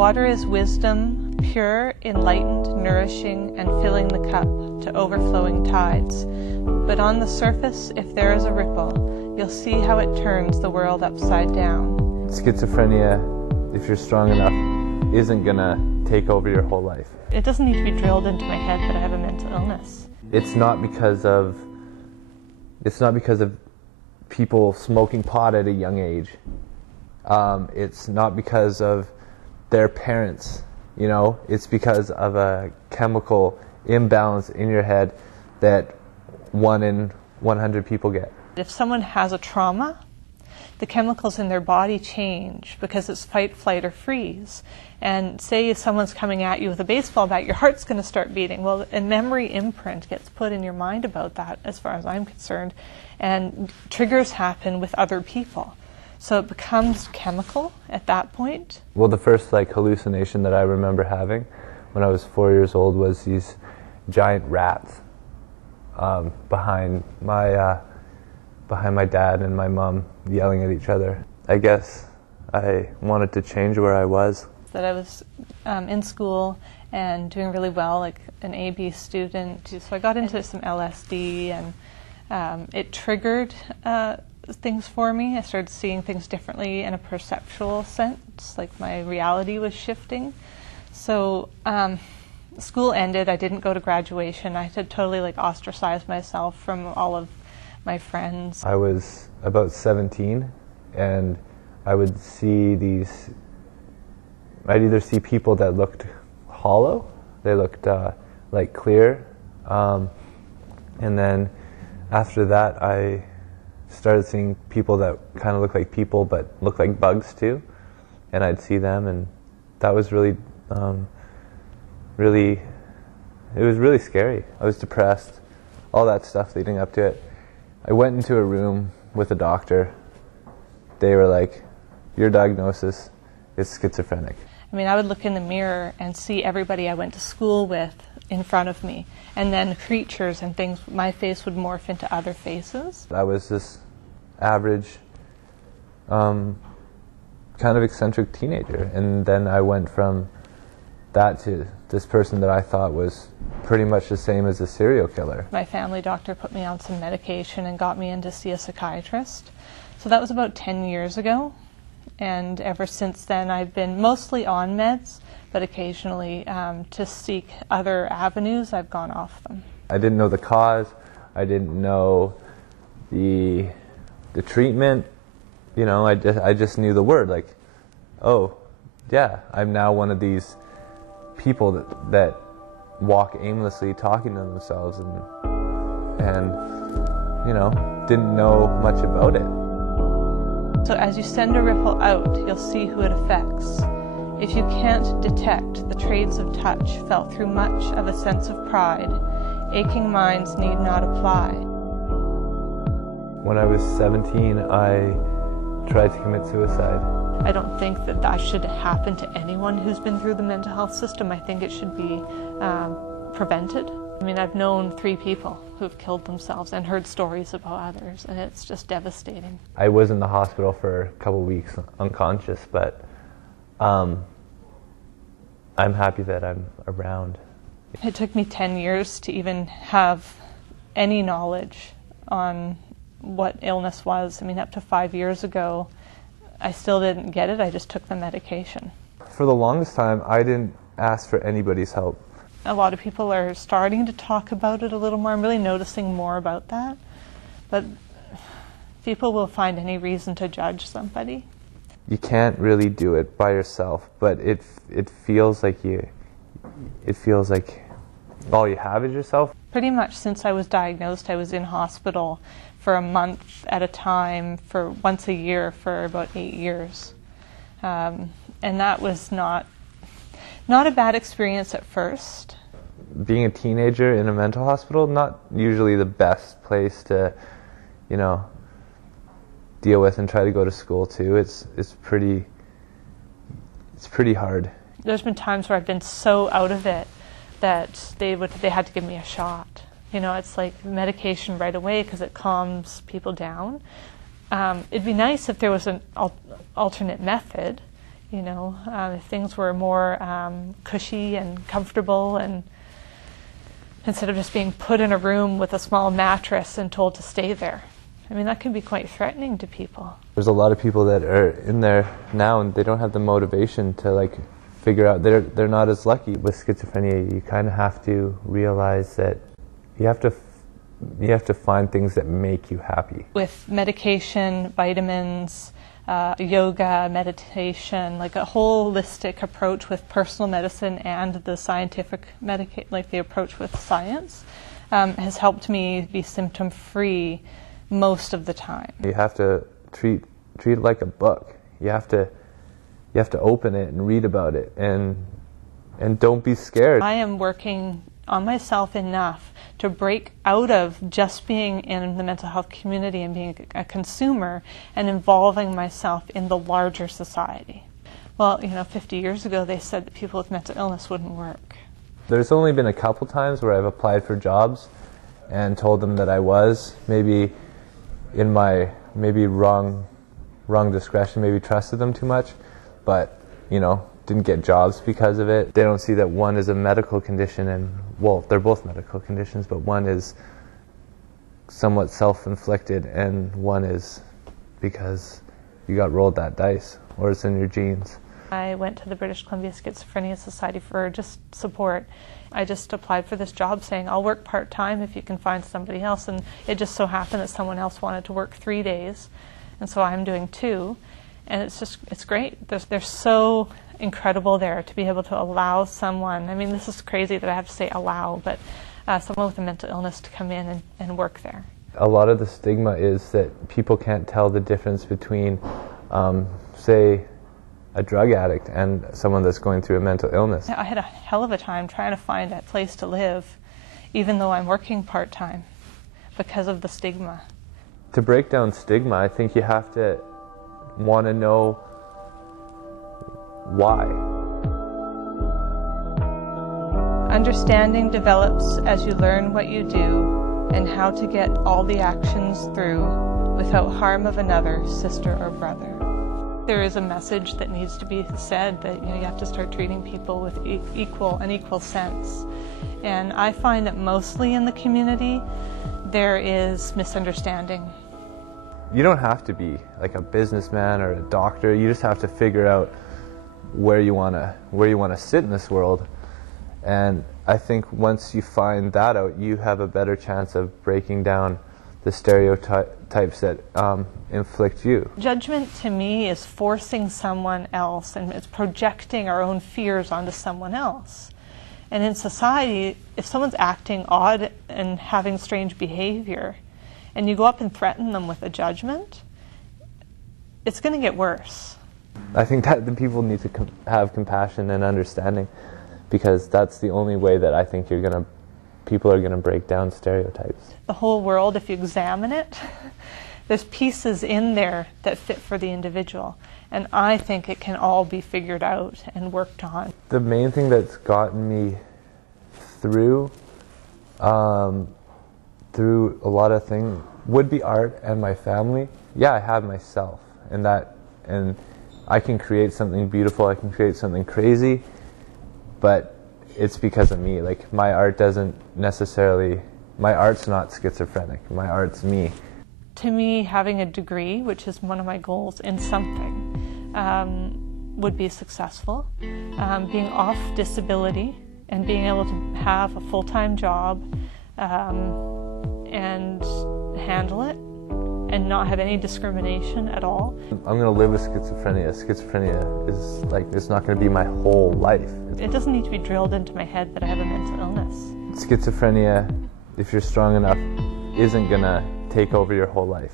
Water is wisdom, pure, enlightened, nourishing, and filling the cup to overflowing tides. But on the surface, if there is a ripple, you'll see how it turns the world upside down. Schizophrenia, if you're strong enough, isn't gonna take over your whole life. It doesn't need to be drilled into my head that I have a mental illness. It's not because of people smoking pot at a young age. It's not because of their parents, you know. It's because of a chemical imbalance in your head that 1 in 100 people get. If someone has a trauma, the chemicals in their body change because it's fight, flight, or freeze. And say if someone's coming at you with a baseball bat, your heart's going to start beating. Well, a memory imprint gets put in your mind about that, as far as I'm concerned, and triggers happen with other people. So it becomes chemical at that point. Well, the first hallucination that I remember having when I was 4 years old was these giant rats behind my dad and my mom yelling at each other. I guess I wanted to change where I was. That I was in school and doing really well, like an A-B student. So I got into some LSD, and it triggered things for me. I started seeing things differently in a perceptual sense, like my reality was shifting. So school ended, I didn't go to graduation. I had totally ostracized myself from all of my friends. I was about 17, and I would see I'd either see people that looked hollow, they looked clear, and then after that I started seeing people that kind of looked like people but looked like bugs too, and I'd see them, and that was really, it was really scary. I was depressed, all that stuff leading up to it. I went into a room with a doctor. They were like, your diagnosis is schizophrenic. I mean, I would look in the mirror and see everybody I went to school with in front of me, and then creatures and things, my face would morph into other faces. I was this average, kind of eccentric teenager, and then I went from that to this person that I thought was pretty much the same as a serial killer. My family doctor put me on some medication and got me in to see a psychiatrist. So that was about 10 years ago. And ever since then, I've been mostly on meds, but occasionally to seek other avenues, I've gone off them. I didn't know the cause. I didn't know the treatment. You know, I just knew the word, like, oh, yeah, I'm now one of these people that walk aimlessly talking to themselves and you know, didn't know much about it. So as you send a ripple out, you'll see who it affects. If you can't detect the trades of touch felt through much of a sense of pride, aching minds need not apply. When I was 17, I tried to commit suicide. I don't think that that should happen to anyone who's been through the mental health system. I think it should be prevented. I mean, I've known 3 people who've killed themselves and heard stories about others, and it's just devastating. I was in the hospital for a couple weeks unconscious, but I'm happy that I'm around. It took me 10 years to even have any knowledge on what illness was. I mean, up to 5 years ago, I still didn't get it. I just took the medication. For the longest time, I didn't ask for anybody's help. A lot of people are starting to talk about it a little more. I'm really noticing more about that. But people will find any reason to judge somebody. You can't really do it by yourself, but it feels like all you have is yourself. Pretty much since I was diagnosed, I was in hospital for a month at a time, for once a year for about 8 years. And that was not a bad experience at first. Being a teenager in a mental hospital, not usually the best place to, you know, deal with and try to go to school too. It's pretty hard. There's been times where I've been so out of it that they had to give me a shot. You know, it's like medication right away because it calms people down. It'd be nice if there was an alternate method. You know, if things were more cushy and comfortable, and instead of just being put in a room with a small mattress and told to stay there. I mean, that can be quite threatening to people. There's a lot of people that are in there now and they don't have the motivation to like figure out, they're not as lucky. With schizophrenia, you kind of have to realize that you have to find things that make you happy. With medication, vitamins, yoga, meditation, like a holistic approach with personal medicine and the scientific like the approach with science, has helped me be symptom-free most of the time. You have to treat it like a book. You have to open it and read about it, and don't be scared. I am working on myself enough to break out of just being in the mental health community and being a consumer and involving myself in the larger society. Well, you know, 50 years ago they said that people with mental illness wouldn't work. There's only been a couple times where I've applied for jobs and told them that I was, maybe in my wrong discretion, maybe trusted them too much, but, you know, didn't get jobs because of it. They don't see that one is a medical condition, and, well, they're both medical conditions, but one is somewhat self-inflicted and one is because you got rolled that dice or it's in your genes. I went to the British Columbia Schizophrenia Society for just support. I just applied for this job saying, I'll work part-time if you can find somebody else, and it just so happened that someone else wanted to work 3 days, and so I'm doing 2, and it's great. They're so incredible there to be able to allow someone, I mean, this is crazy that I have to say allow, but someone with a mental illness to come in and work there. A lot of the stigma is that people can't tell the difference between, say, a drug addict and someone that's going through a mental illness. I had a hell of a time trying to find a place to live, even though I'm working part-time, because of the stigma. To break down stigma, I think you have to want to know why. Understanding develops as you learn what you do and how to get all the actions through without harm of another, sister or brother. There is a message that needs to be said that, you know, you have to start treating people with an equal sense. And I find that mostly in the community there is misunderstanding. You don't have to be like a businessman or a doctor. You just have to figure out where you want to sit in this world. And I think once you find that out, you have a better chance of breaking down the stereotypes that inflict you. Judgment to me is forcing someone else, and it's projecting our own fears onto someone else. And in society, if someone's acting odd and having strange behavior, and you go up and threaten them with a judgment, it's going to get worse. I think that the people need to have compassion and understanding, because that's the only way that I think people are going to break down stereotypes. The whole world, if you examine it, there's pieces in there that fit for the individual. And I think it can all be figured out and worked on. The main thing that's gotten me through a lot of things would be art and my family. Yeah, I have myself, and I can create something beautiful, I can create something crazy, but it's because of me. Like, my art's not schizophrenic, my art's me. To me, having a degree, which is one of my goals in something, would be successful. Being off disability and being able to have a full-time job and handle it and not have any discrimination at all. I'm going to live with schizophrenia. Schizophrenia is like, it's not going to be my whole life. It doesn't need to be drilled into my head that I have a mental illness. Schizophrenia, if you're strong enough, isn't going to take over your whole life.